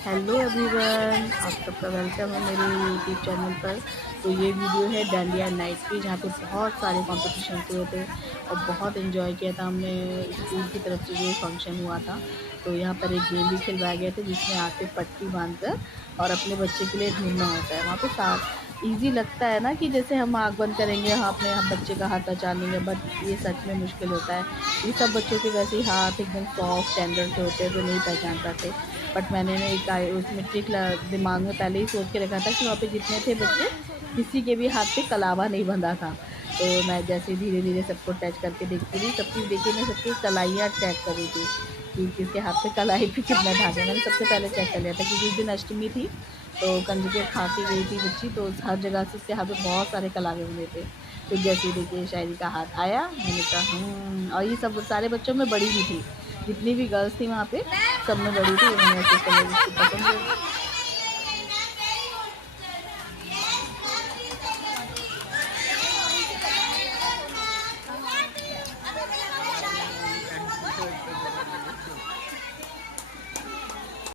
Hello everyone, आप सबका welcome है मेरे यूट्यूब चैनल पर। तो ये वीडियो है डांडिया नाइट की, जहाँ पे बहुत सारे कॉम्पिटिशन हुए थे और बहुत एंजॉय किया था हमने। स्कूल की तरफ से जो फंक्शन हुआ था, तो यहाँ पर एक गेम भी खिलवाया गया था जिसमें हाथ पे पट्टी बांधकर और अपने बच्चे के लिए ढूंढना होता है। वहाँ पे साथ ईज़ी लगता है ना, कि जैसे हम आँख बंद करेंगे, हाँ अपने हम बच्चे का हाथ बचा लेंगे, बट ये सच में मुश्किल होता है। ये सब बच्चों के वैसे ही हाथ एकदम सॉफ्ट टेंडर से होते हैं, तो नहीं पहचान पाते। बट मैंने ना एक उसमें ट्रिक दिमाग में पहले ही सोच के रखा था कि वहाँ पे जितने थे बच्चे, किसी के भी हाथ पे कलावा नहीं बंधा था। तो मैं जैसे धीरे धीरे सबको टच करके देखती रही, सबकी देखी, मैं सबकी कलाइयाँ चेक कर रही थी कि किसके हाथ पे कलाई पे कितना धागा। मैंने सबसे पहले चेक कर लिया था, क्योंकि उस दिन अष्टमी थी, तो कंजके खा के गई थी बच्ची, तो हर जगह से उसके हाथ में बहुत सारे कलावे बंधे थे। तो जैसे ही देखिए शायरी का हाथ आया, मैंने कहा और ये सब सारे बच्चों में बड़ी भी थी, जितनी भी गर्ल्स थी वहाँ पे सब में बड़ी थी। उन्होंने ऐसे